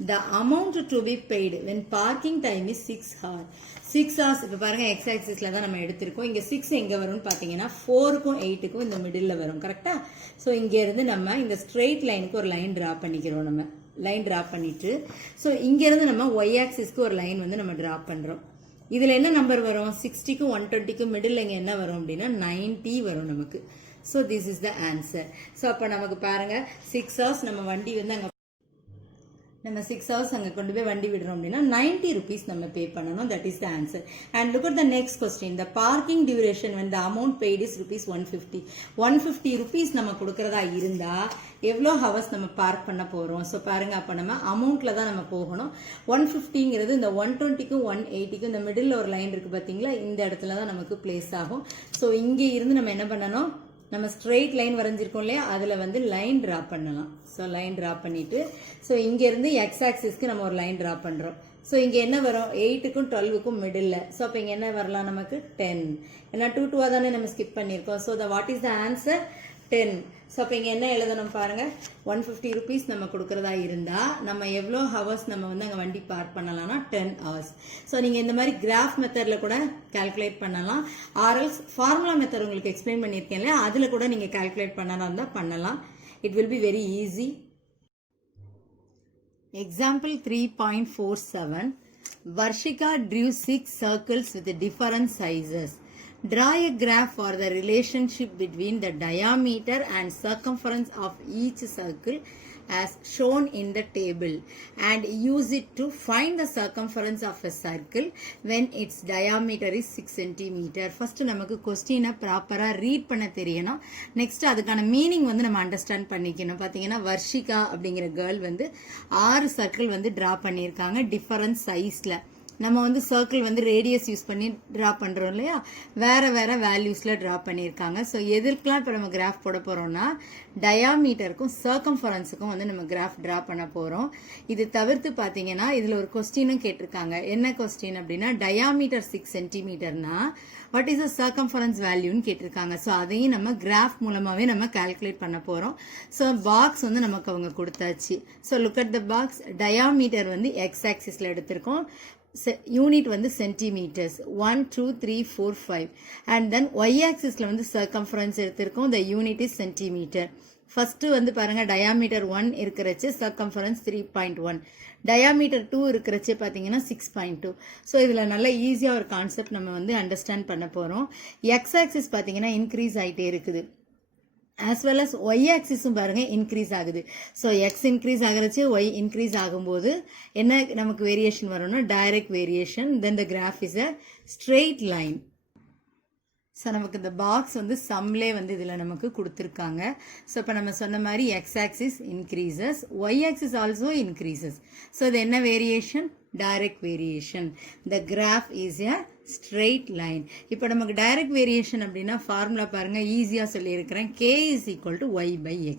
The amount to be paid when parking time is 6 hours. 6 hours. இப்போ பாருங்க எக்ஸ் ஆக்சிஸ்ல தான் நம்ம எடுத்திருக்கோம். இங்க 6 எங்க வரும்னு பாத்தீங்கன்னா 4க்கும் 8க்கும் இந்த மிடில் வரும் கரெக்டா. ஸோ இங்க இருந்து நம்ம இந்த ஸ்ட்ரெயிட் லைனுக்கு ஒரு லைன் டிரா பண்ணிக்கிறோம். நம்ம லைன் டிரா பண்ணிட்டு ஸோ இங்க இருந்து நம்ம ஒய் ஆக்சிஸ்க்கு ஒரு லைன் வந்து நம்ம டிரா பண்றோம். இதுல என்ன நம்பர் வரும், 60க்கும் 120க்கும் மிடில் இங்க என்ன வரும் அப்படின்னா 90 வரும் நமக்கு. So this is the answer. So அப்போ நமக்கு பாருங்க 6 hours நம்ம வண்டி வந்து அங்க நம்ம 6 hours அங்கே கொண்டு போய் வண்டி விடுறோம் அப்படின்னா 90 rupees நம்ம பே பண்ணணும். That is the answer. And look at the next question. The parking duration when the amount paid is rupees 150. 150 rupees நம்ம கொடுக்கறதா இருந்தா எவ்வளோ ஹவர்ஸ் நம்ம பார்க் பண்ண போறோம்? ஸோ பாருங்க, அப்போ நம்ம அமௌண்ட்ல தான் நம்ம போகணும். 150ங்கிறது இந்த 120க்கும் 180க்கும் இந்த மிடில் ஒரு லைன் இருக்கு பார்த்தீங்களா, இந்த இடத்துல தான் நமக்கு பிளேஸ் ஆகும். ஸோ இங்கே இருந்து நம்ம என்ன பண்ணணும், நம்ம ஸ்ட்ரெயிட் லைன் வரைஞ்சிருக்கோம் இல்லையா, அதில் வந்து லைன் ட்ரா பண்ணலாம். ஸோ லைன் ட்ரா பண்ணிட்டு ஸோ இங்கேருந்து எக்ஸ் ஆக்சிஸ்க்கு நம்ம ஒரு லைன் ட்ரா பண்ணுறோம். ஸோ இங்கே என்ன வரும், 8க்கும் 12க்கும் மிடில். ஸோ அப்போ இங்கே என்ன வரலாம் நமக்கு 10. ஏன்னா 2 2 தானே நம்ம ஸ்கிப் பண்ணியிருக்கோம். So what is the answer 10. So அப்போ இங்கே என்ன எழுதணும் பாருங்க, 150 rupees நம்ம கொடுக்கறதா இருந்தால் நம்ம எவ்வளோ ஹவர்ஸ் நம்ம வந்து அங்கே வண்டி பார்க் பண்ணலாம்னா 10 hours. ஸோ நீங்கள் இந்த மாதிரி கிராஃப் மெத்தடில் கூட கால்குலேட் பண்ணலாம். ஆர்எல்ஸ் ஃபார்முலா மெத்தட் உங்களுக்கு எக்ஸ்பிளைன் பண்ணியிருக்கேன் இல்லையா, அதில் கூட நீங்கள் கால்குலேட் பண்ணலாம் இருந்தால் பண்ணலாம். It will be very easy. Example 3.47. Varshika drew 6 circles with different sizes. Draw a graph for the relationship between the diameter and circumference of each circle as shown in the table and use it to find the circumference of a circle when its diameter is 6 cm. First நமக்கு கொஸ்டினை ப்ராப்பரா read பண்ண தெரியணும். Next அதுக்கான meaning வந்து நம்ம understand பண்ணிக்கணும். பார்த்தீங்கன்னா வர்ஷிகா அப்படிங்கிற கேர்ள் வந்து 6 சர்க்கிள் வந்து டிரா பண்ணியிருக்காங்க டிஃபரண்ட் சைஸ்ல. நம்ம வந்து சர்க்கிள் வந்து ரேடியஸ் யூஸ் பண்ணி ட்ரா பண்ணுறோம் இல்லையா, வேற வேற வேல்யூஸில் ட்ரா பண்ணியிருக்காங்க. ஸோ எதுக்கெலாம் இப்போ நம்ம கிராஃப் போட போகிறோம்னா டயாமீட்டருக்கும் சர்க்கம்ஃபரன்ஸுக்கும் வந்து நம்ம கிராஃப் ட்ரா பண்ண போகிறோம். இது தவிர்த்து பார்த்தீங்கன்னா இதில் ஒரு கொஸ்டினும் கேட்டிருக்காங்க. என்ன கொஸ்டின் அப்படின்னா, டயாமீட்டர் 6 சென்டிமீட்டர்னா வாட் இஸ் த சர்க்கம்ஃபரன்ஸ் வேல்யூன்னு கேட்டிருக்காங்க. ஸோ அதையும் நம்ம கிராஃப் மூலமாகவே நம்ம கால்குலேட் பண்ண போகிறோம். ஸோ பாக்ஸ் வந்து நமக்கு அவங்க கொடுத்தாச்சு. So look at the box. Diameter வந்து எக்ஸ் ஆக்சிஸில் எடுத்திருக்கோம், யூனிட் வந்து சென்டிமீட்டர்ஸ் 1 2 3 4 5 அண்ட் தென் ஒய் ஆக்சிஸ்ல வந்து சர்க்கம்ஃபரன்ஸ் எடுத்திருக்கோம். The unit is centimetre. First வந்து பாருங்க, டயாமீட்டர் 1 இருக்கிறச்சு சர்க்கம்ஃபரன்ஸ் 3.1, டயாமீட்டர் 2 இருக்கிறச்சு பார்த்தீங்கன்னா 6.2. ஸோ இதில் நல்ல ஈஸியாக ஒரு கான்செப்ட் நம்ம வந்து அண்டர்ஸ்டாண்ட் பண்ண போகிறோம். எக்ஸ் ஆக்சிஸ் பார்த்தீங்கன்னா இன்க்ரீஸ் ஆகிட்டே இருக்குது, ஆஸ் வெல் அஸ் ஒய் ஆக்சிஸும் பாருங்க இன்க்ரீஸ் ஆகுது. ஸோ எக்ஸ் இன்க்ரீஸ் ஆகிறச்சு ஒய் இன்க்ரீஸ் ஆகும்போது என்ன நமக்கு வேரியேஷன் வரும்னா direct variation. Then the graph is a straight line. So நமக்கு இந்த பாக்ஸ் வந்து சம்லே வந்து இதில் நமக்கு கொடுத்துருக்காங்க. ஸோ இப்போ நம்ம சொன்ன மாதிரி x axis increases, y axis also increases. So இது என்ன variation, direct variation. The graph is a straight line. இப்போ நமக்கு டைரக்ட் வேரியேஷன் அப்படின்னா ஃபார்முலா பாருங்க, ஈஸியாக சொல்லியிருக்கிறேன். k is equal to y by x.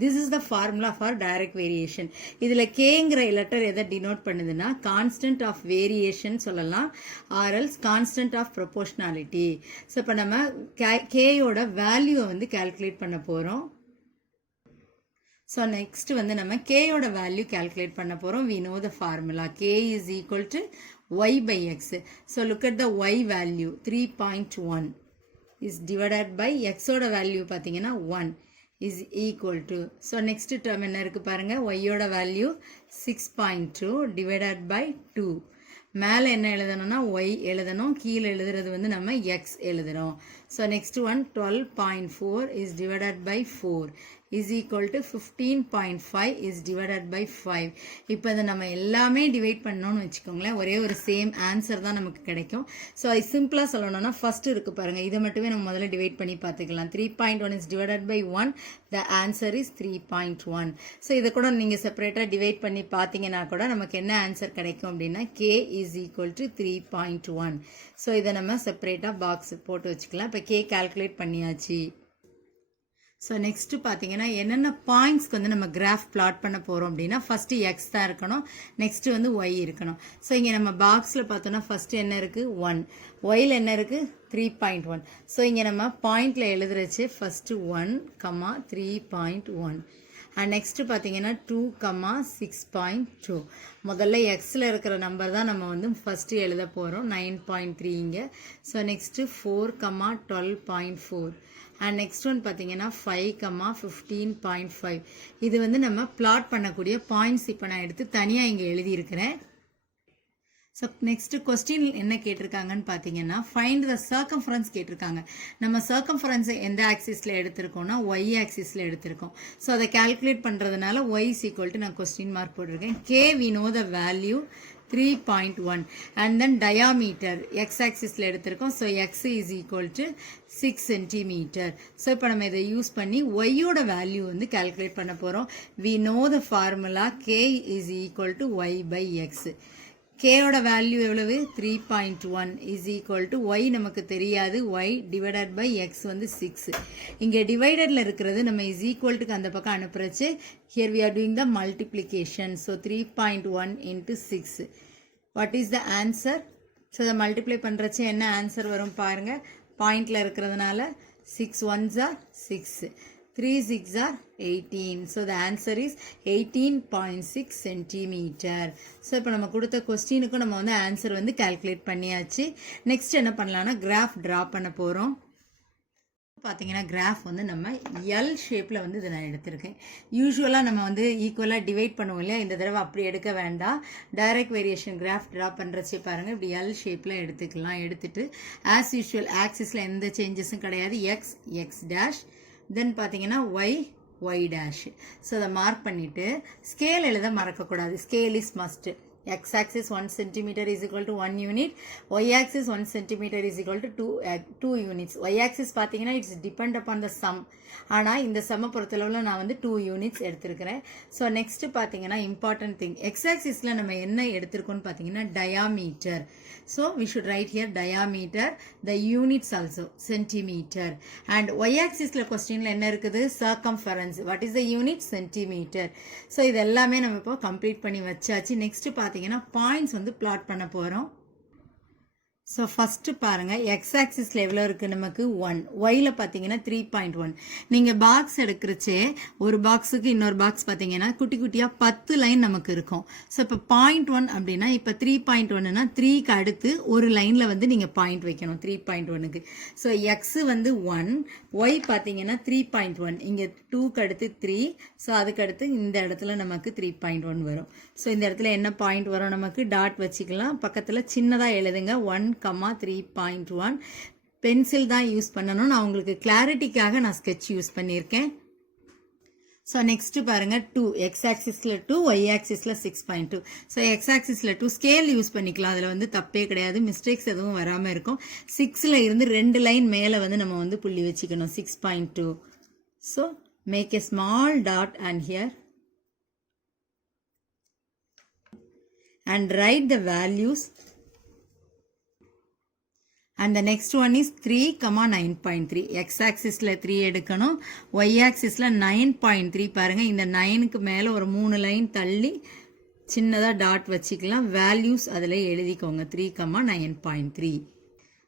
This is the formula for direct variation. இதில் கேங்கிற letter எதை டினோட் பண்ணுதுன்னா கான்ஸ்டன்ட் ஆஃப் வேரியேஷன் சொல்லலாம், ஆர்எல்ஸ் கான்ஸ்டன்ட் ஆஃப் ப்ரொபோர்ஷனாலிட்டி. ஸோ இப்போ நம்ம கேயோட வேல்யூவை வந்து கால்குலேட் பண்ண போகிறோம். ஸோ நெக்ஸ்ட் வந்து நம்ம கேயோட வேல்யூ கால்குலேட் பண்ண போகிறோம். We know the formula k is equal to y by x. So look at the y value 3.1 is divided by x ஓட வேல்யூ பார்த்தீங்கன்னா 1 is equal to. So next term என்ன இருக்கு பாருங்க, y ஓட value 6.2 divided by 2. மேலே என்ன எழுதணும்னா y எழுதணும், கீழே எழுதுறது வந்து நம்ம x எழுதுறோம். So next one 12.4 is divided by 4 is equal to 15.5 is divided by 5. இப்போ இதை நம்ம எல்லாமே டிவைட் பண்ணோம்னு வச்சுக்கோங்களேன், ஒரே ஒரு சேம் ஆன்சர் தான் நமக்கு கிடைக்கும். ஸோ அது சிம்பிளாக சொல்லணும்னா ஃபர்ஸ்ட் இருக்கு பாருங்க, இதை மட்டுமே நம்ம முதல்ல டிவைட் பண்ணி பார்த்துக்கலாம். 3.1 is divided by 1, the answer is 3.1. So இதை கூட நீங்கள் செப்பரேட்டாக டிவைட் பண்ணி பார்த்தீங்கன்னா கூட நமக்கு என்ன ஆன்சர் கிடைக்கும் அப்படின்னா k is equal to 3.1. So இதை நம்ம செப்பரேட்டாக பாக்ஸ் போட்டு வச்சுக்கலாம். இப்போ k கால்குலேட் பண்ணியாச்சு. ஸோ நெக்ஸ்ட்டு பார்த்தீங்கன்னா என்னென்ன பாயிண்ட்ஸ்க்கு வந்து நம்ம கிராஃப் பிளாட் பண்ண போகிறோம் அப்படின்னா ஃபஸ்ட்டு எக்ஸ் தான் இருக்கணும், நெக்ஸ்ட்டு வந்து ஒய் இருக்கணும். ஸோ இங்கே நம்ம பாக்ஸில் பார்த்தோன்னா ஃபஸ்ட்டு என்ன இருக்குது 1, ஒயில் என்ன இருக்குது 3.1. ஸோ இங்கே நம்ம பாயிண்டில் எழுதுறச்சு ஃபஸ்ட்டு 1, 3.1 அண்ட் நெக்ஸ்ட்டு பார்த்தீங்கன்னா 2, 6.2. முதல்ல எக்ஸில் இருக்கிற நம்பர் தான் நம்ம வந்து ஃபஸ்ட்டு எழுத போகிறோம், 9.3 இங்கே. So next 4, 12.4 and next one பார்த்தீங்கன்னா 5, 15.5. இது வந்து நம்ம பிளாட் பண்ணக்கூடிய பாயிண்ட்ஸ் இப்போ நான் எடுத்து தனியாக இங்கே எழுதியிருக்கிறேன். ஸோ நெக்ஸ்ட் கொஸ்டின் என்ன கேட்டிருக்காங்கன்னு பார்த்தீங்கன்னா ஃபைண்ட் த சர்க்கம்ஃபரன்ஸ் கேட்டிருக்காங்க. நம்ம சர்க்கம்ஃபரன்ஸை எந்த ஆக்சிஸில் எடுத்திருக்கோம்னா ஒய் ஆக்சிஸில் எடுத்திருக்கோம். ஸோ அதை கால்குலேட் பண்ணுறதுனால ஒய் இஸ் ஈக்குவல் டு நான் கொஸ்டின் மார்க் போட்டிருக்கேன். K we know the value 3.1 and then diameter x axisல எடுத்திருக்கோம். so x is equal to 6 centimeter. so இப்போ நம்ம இதை யூஸ் பண்ணி y ஓட வேல்யூ வந்து கால்குலேட் பண்ண போறோம். we know the formula k is equal to y by x. k ஓட வேல்யூ எவ்வளவு 3.1 is equal to y நமக்கு தெரியாது, y divided by x வந்து 6. இங்கே டிவைடட்ல இருக்கிறது நம்ம is equal to அந்த பக்கம் அனுப்புறச்சு here we are doing the multiplication. so 3.1 into 6. what is the answer? so the multiply பண்றச்சு என்ன ஆன்சர் வரும் பாருங்க. பாயிண்ட்ல இருக்கிறதுனால 6 ones are 6, 3 6 are 18. so the answer is 18.6 centimeter. so இப்போ நம்ம கொடுத்த கொஸ்டினுக்கு நம்ம வந்து ஆன்சர் வந்து கால்குலேட் பண்ணியாச்சு. நெக்ஸ்ட் என்ன பண்ணலாம்னா கிராஃப் டிரா பண்ண போறோம். பார்த்தீங்கன்னா கிராஃப் வந்து நம்ம எல் ஷேப்பில் வந்து இதை நான் எடுத்திருக்கேன். யூஸ்வலாக நம்ம வந்து ஈக்குவலாக டிவைட் பண்ணுவோம் இல்லையா, இந்த தடவை அப்படி எடுக்க வேண்டாம். டைரக்ட் வேரியேஷன் கிராஃப் ட்ரா பண்ணுறச்சே பாருங்கள், இப்படி எல் ஷேப்பில் எடுத்துக்கலாம். எடுத்துட்டு ஆஸ் யூஷுவல் ஆக்சிஸில் எந்த சேஞ்சஸும் கிடையாது. எக்ஸ் எக்ஸ் டேஷ், தென் பார்த்தீங்கன்னா ஒய் ஒய் டேஷ். ஸோ அதை மார்க் பண்ணிவிட்டு ஸ்கேல் எழுத மறக்கக்கூடாது. Scale is must. x axis 1 centimeter is equal to 1 unit, y axis 1 centimeter is equal to 2 units. y axis பார்த்தீங்கன்னா it's depend upon the sum. ஆனால் இந்த சம்ம பொறுத்தளவில் நான் வந்து 2 units எடுத்திருக்கிறேன். ஸோ நெக்ஸ்ட் பார்த்தீங்கன்னா இம்பார்ட்டன்ட் திங், எக்ஸ் ஆக்சிஸில் நம்ம என்ன எடுத்திருக்கோம்னு பார்த்தீங்கன்னா diameter. so we should write here diameter, the units also centimeter. and y axisல கொஸ்டின்ல என்ன இருக்குது circumference. what is the unit? centimeter. so இது எல்லாமே நம்ம இப்போ கம்ப்ளீட் பண்ணி வச்சாச்சு. நெக்ஸ்ட் பார்த்தீங்கன்னா பாயிண்ட்ஸ் வந்து பிளாட் பண்ண போறோம். ஸோ ஃபஸ்ட்டு பாருங்கள், எக்ஸ் ஆக்சிஸில் எவ்வளோ இருக்குது நமக்கு 1, ஒயில் பார்த்தீங்கன்னா 3.1. நீங்கள் பாக்ஸ் எடுக்கிறச்சே ஒரு பாக்ஸுக்கு இன்னொரு பாக்ஸ் பார்த்தீங்கன்னா குட்டி குட்டியாக 10 லைன் நமக்கு இருக்கும். ஸோ இப்போ 0.1 அப்படின்னா இப்போ 3.1னா 3க்கு அடுத்து ஒரு லைனில் வந்து நீங்கள் பாயிண்ட் வைக்கணும் 3.1க்கு. ஸோ எக்ஸு வந்து 1, ஒய் பார்த்தீங்கன்னா 3.1, இங்கே 2க்கு அடுத்து 3, ஸோ அதுக்கு அடுத்து இந்த இடத்துல நமக்கு 3.1 வரும். ஸோ இந்த இடத்துல என்ன பாயிண்ட் வரும் நமக்கு, டாட் வச்சுக்கலாம். பக்கத்தில் சின்னதாக எழுதுங்க 1,3.1. பென்சில் தான் யூஸ் பண்ணணும். நான் உங்களுக்கு கிளாரிட்டிக்காக நான் ஸ்கெட்ச் யூஸ் பண்ணியிருக்கேன். ஸோ நெக்ஸ்ட் பாருங்க 2, எக்ஸ் ஆக்சிஸில் 2, ஒய் ஆக்சிஸில் 6.2. ஸோ எக்ஸ் ஆக்சிஸில் 2 ஸ்கேல் யூஸ் பண்ணிக்கலாம், அதில் வந்து தப்பே கிடையாது, மிஸ்டேக்ஸ் எதுவும் வராமல் இருக்கும். 6ல் இருந்து 2 லைன் மேலே வந்து நம்ம வந்து புள்ளி வச்சுக்கணும் 6.2. So make a small dot and here and write the values. and the next one is 3,9.3. x axisல 3 எடுக்கணும், y axisல 9.3. பாருங்க, இந்த 9க்கு மேல ஒரு 3 லைன் தள்ளி சின்னதா டாட் வச்சுக்கலாம். வேல்யூஸ் அதில் எழுதிக்கோங்க 3,9.3.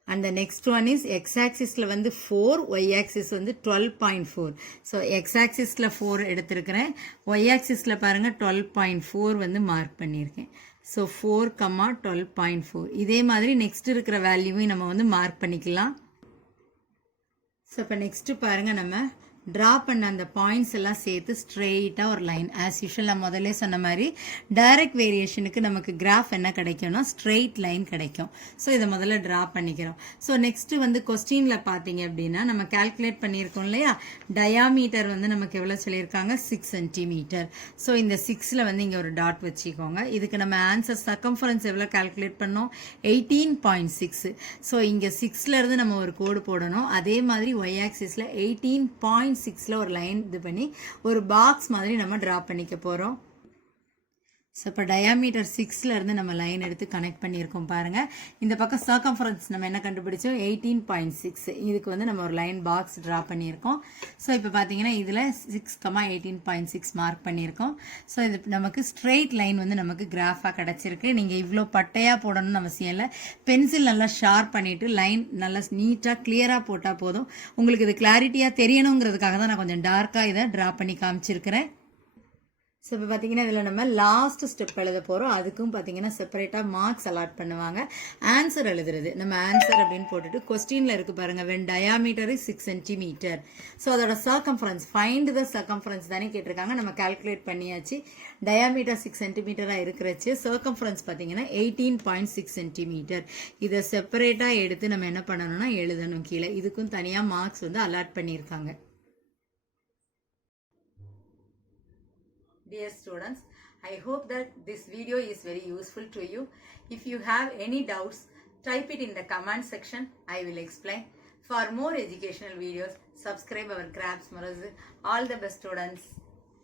and the next one is x axisல வந்து 4, y axis வந்து 12.4. so x axisல 4 எடுத்திருக்கிறேன், y axisல பாருங்க 12.4 வந்து மார்க் பண்ணியிருக்கேன். ஸோ 4,12.4. இதே மாதிரி நெக்ஸ்ட் இருக்கிற வேல்யூவையும் நம்ம வந்து மார்க் பண்ணிக்கலாம். ஸோ இப்போ நெக்ஸ்ட்டு பாருங்கள், நம்ம ட்ரா பண்ண அந்த பாயிண்ட்ஸ் எல்லாம் சேர்த்து ஸ்ட்ரெயிட்டாக ஒரு லைன். ஆஸ் யூஷுவல் நான் முதல்ல சொன்ன மாதிரி டைரக்ட் வேரியேஷனுக்கு நமக்கு கிராஃப் என்ன கிடைக்கும்னா ஸ்ட்ரெயிட் லைன் கிடைக்கும். ஸோ இதை முதல்ல ட்ரா பண்ணிக்கிறோம். ஸோ நெக்ஸ்ட்டு வந்து கொஸ்டினில் பார்த்தீங்க அப்படின்னா நம்ம கால்குலேட் பண்ணியிருக்கோம் இல்லையா, டயாமீட்டர் வந்து நமக்கு எவ்வளோ சொல்லியிருக்காங்க 6 சென்டிமீட்டர். ஸோ இந்த 6ல் வந்து இங்கே ஒரு டாட் வச்சுக்கோங்க. இதுக்கு நம்ம ஆன்சர் சர்க்கம்ஃபரன்ஸ் எவ்வளோ கால்குலேட் பண்ணோம் 18.6. ஸோ இங்கே 6ல இருந்து நம்ம ஒரு கோடு போடணும். அதே மாதிரி ஒய் ஆக்சிஸில் 18.6ல ஒரு லைன் இது பண்ணி ஒரு பாக்ஸ் மாதிரி நம்ம டிரா பண்ணிக்க போறோம். ஸோ இப்போ டயாமீட்டர் 6ல இருந்து நம்ம லைன் எடுத்து கனெக்ட் பண்ணியிருக்கோம் பாருங்க. இந்த பக்கம் சர்க்கம்ஃபரன்ஸ் நம்ம என்ன கண்டுபிடிச்சோம் 18.6. இதுக்கு வந்து நம்ம ஒரு லைன் பாக்ஸ் டிரா பண்ணியிருக்கோம். ஸோ இப்போ பார்த்தீங்கன்னா இதில் 6,18.6 மார்க் பண்ணியிருக்கோம். ஸோ இது நமக்கு ஸ்ட்ரெயிட் லைன் வந்து நமக்கு கிராஃபாக கிடச்சிருக்கு. நீங்கள் இவ்வளோ பட்டையாக போடணும்னு அவசியம் இல்லை, பென்சில் நல்லா ஷார்ப் பண்ணிவிட்டு லைன் நல்லா நீட்டாக கிளியராக போட்டால் போதும். உங்களுக்கு இது கிளாரிட்டியாக தெரியணுங்கிறதுக்காக தான் நான் கொஞ்சம் டார்க்காக இதை ட்ரா பண்ணி காமிச்சிருக்கிறேன். ஸோ இப்போ பார்த்தீங்கன்னா இதில் நம்ம லாஸ்ட் ஸ்டெப் எழுத போகிறோம். அதுக்கும் பார்த்தீங்கன்னா செப்பரேட்டாக மார்க்ஸ் அலாட் பண்ணுவாங்க. ஆன்சர் எழுதுறது நம்ம ஆன்சர் அப்படின்னு போட்டுட்டு கொஸ்டினில் இருக்கு பாருங்க, when diameter is 6 centimeter. So அதோட circumference, find the circumference தானே கேட்டிருக்காங்க. நம்ம கால்குலேட் பண்ணியாச்சு. டயாமீட்டர் 6 சென்டிமீட்டராக இருக்கிறச்சு. circumference பார்த்தீங்கன்னா 18.6 சென்டிமீட்டர். இதை செப்பரேட்டாக எடுத்து நம்ம என்ன பண்ணணும்னா எழுதணும் கீழே. இதுக்கும் தனியாக மார்க்ஸ் வந்து அலாட் பண்ணியிருக்காங்க. Dear students, I hope that this video is very useful to you. If you have any doubts, type it in the comment section. I will explain. For more educational videos, subscribe our Crafts Marazu. All the best, students.